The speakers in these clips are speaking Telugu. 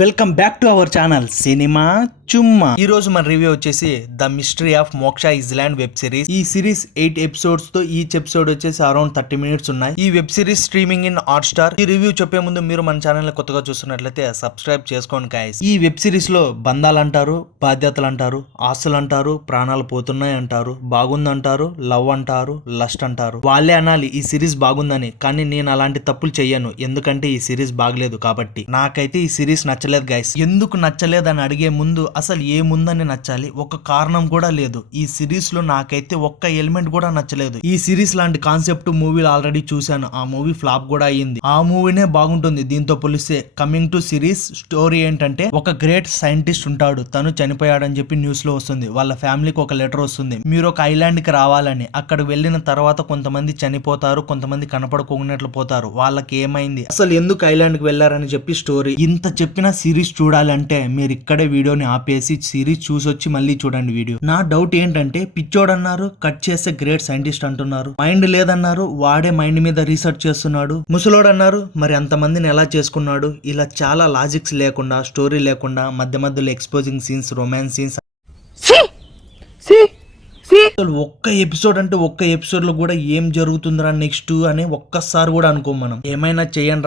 Welcome back to our channel Cinema Chumma. ఈ రోజు మన రివ్యూ వచ్చేసి the mystery of Moksha island web series. ఈ సిరీస్ 8 ఎపిసోడ్స్ తో ఈచ్ ఎపిసోడ్ వచ్చేసి అరౌండ్ 30 మినిట్స్ ఉన్నాయి. ఈ web series streaming in Hotstar. ఈ రివ్యూ చెప్పే ముందు మీరు మన ఛానల్ కొత్తగా చూస్తున్నట్లయితే సబ్స్క్రైబ్ చేసుకోండి గైస్. ఈ వెబ్ సిరీస్ లో బంధాలు అంటారు, బాధ్యతలు అంటారు, ఆస్తులు అంటారు, ప్రాణాలు పోతున్నాయి అంటారు, బాగుందంటారు, లవ్ అంటారు, లస్ట్ అంటారు. వాళ్ళే అనాలి ఈ సిరీస్ బాగుందని, కానీ నేను అలాంటి తప్పులు చెయ్యను, ఎందుకంటే ఈ సిరీస్ బాగలేదు కాబట్టి. నాకైతే ఈ సిరీస్ నచ్చలేదు గైస్. ఎందుకు నచ్చలేదని అడిగే ముందు అసలు ఏముందని నచ్చాలి, ఒక కారణం కూడా లేదు. ఈ సిరీస్ లో నాకైతే ఒక్క ఎలిమెంట్ కూడా నచ్చలేదు. ఈ సిరీస్ లాంటి కాన్సెప్ట్ మూవీలు ఆల్రెడీ చూశాను, ఆ మూవీ ఫ్లాప్ కూడా అయ్యింది. ఆ మూవీనే బాగుంటుంది దీంతో పోలిస్తే. కమింగ్ టు సిరీస్ స్టోరీ ఏంటంటే, ఒక గ్రేట్ సైంటిస్ట్ ఉంటాడు, తను చనిపోయాడని చెప్పి న్యూస్ లో వస్తుంది. వాళ్ళ ఫ్యామిలీకి ఒక లెటర్ వస్తుంది, మీరు ఒక ఐలాండ్ కి రావాలని. అక్కడ వెళ్ళిన తర్వాత కొంతమంది చనిపోతారు, కొంతమంది కనపడుకున్నట్లు పోతారు. వాళ్ళకి ఏమైంది, అసలు ఎందుకు ఐలాండ్ కి వెళ్లారని చెప్పి స్టోరీ. ఇంత చెప్పిన సిరీస్ చూడాలంటే మీరు ఇక్కడే వీడియోని ఆపేసి సిరీస్ చూసొచ్చి మళ్ళీ చూడండి వీడియో. నా డౌట్ ఏంటంటే, పిచ్చోడు అన్నారు, కట్ చేస్తే గ్రేట్ సైంటిస్ట్ అంటున్నారు. మైండ్ లేదన్నారు, వాడే మైండ్ మీద రీసెర్చ్ చేస్తున్నాడు. ముసలోడు అన్నారు, మరి అంతమందిని ఎలా చేసుకున్నాడు. ఇలా చాలా లాజిక్స్ లేకుండా, స్టోరీ లేకుండా, మధ్య మధ్యలో ఎక్స్పోజింగ్ సీన్స్, రొమాన్స్ సీన్స్. అసలు ఒక్క ఎపిసోడ్ అంటే ఒక్క ఎపిసోడ్ లో కూడా ఏం జరుగుతుందిరా నెక్స్ట్ అని ఒక్కసారి కూడా అనుకోం. మనం ఏమైనా చేయండి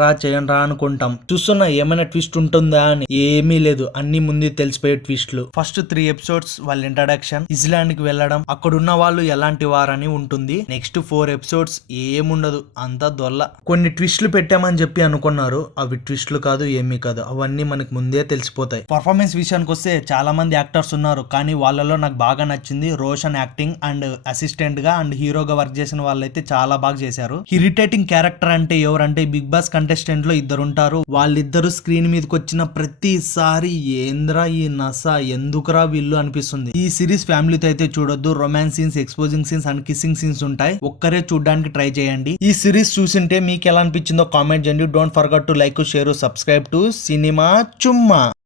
రా అనుకుంటాం, చూస్తున్నా ఏమైనా ట్విస్ట్ ఉంటుందా అని. ఏమీ లేదు, అన్ని ముందు తెలిసిపోయే ట్విస్ట్లు. ఫస్ట్ 3 ఎపిసోడ్స్ వాళ్ళ ఇంట్రడక్షన్, ఐస్లాండ్ కి వెళ్ళడం, అక్కడున్న వాళ్ళు ఎలాంటి వారని ఉంటుంది. నెక్స్ట్ 4 ఎపిసోడ్స్ ఏముండదు, అంతా దొల్ల. కొన్ని ట్విస్ట్లు పెట్టామని చెప్పి అనుకున్నారు, అవి ట్విస్ట్లు కాదు, ఏమీ కాదు. అవన్నీ మనకు ముందే తెలిసిపోతాయి. పర్ఫార్మెన్స్ విషయానికి వస్తే చాలా మంది యాక్టర్స్ ఉన్నారు, కానీ వాళ్ళలో నాకు బాగా నచ్చింది రోషన్ యాక్టింగ్. అండ్ అసిస్టెంట్ గా అండ్ హీరోగా వర్క్ చేసిన వాళ్ళైతే చాలా బాగా చేశారు. ఇరిటేటింగ్ క్యారెక్టర్ అంటే ఎవరంటే, బిగ్ బాస్ కంటెస్టెంట్ లో 2 ఉంటారు. వాళ్ళిద్దరు స్క్రీన్ మీదకి వచ్చిన ప్రతిసారి ఏంద్రా ఈ నస, ఎందుకురా వీళ్ళు అనిపిస్తుంది. ఈ సిరీస్ ఫ్యామిలీతో అయితే చూడొద్దు. Romance scenes, exposing scenes and kissing scenes ఉంటాయి. ఒక్కరే చూడడానికి ట్రై చేయండి. ఈ సిరీస్ చూసింటే మీకు ఎలా అనిపించిందో కామెంట్ చేయండి. Don't forget to like, share, subscribe to Cinema చుమ్మా.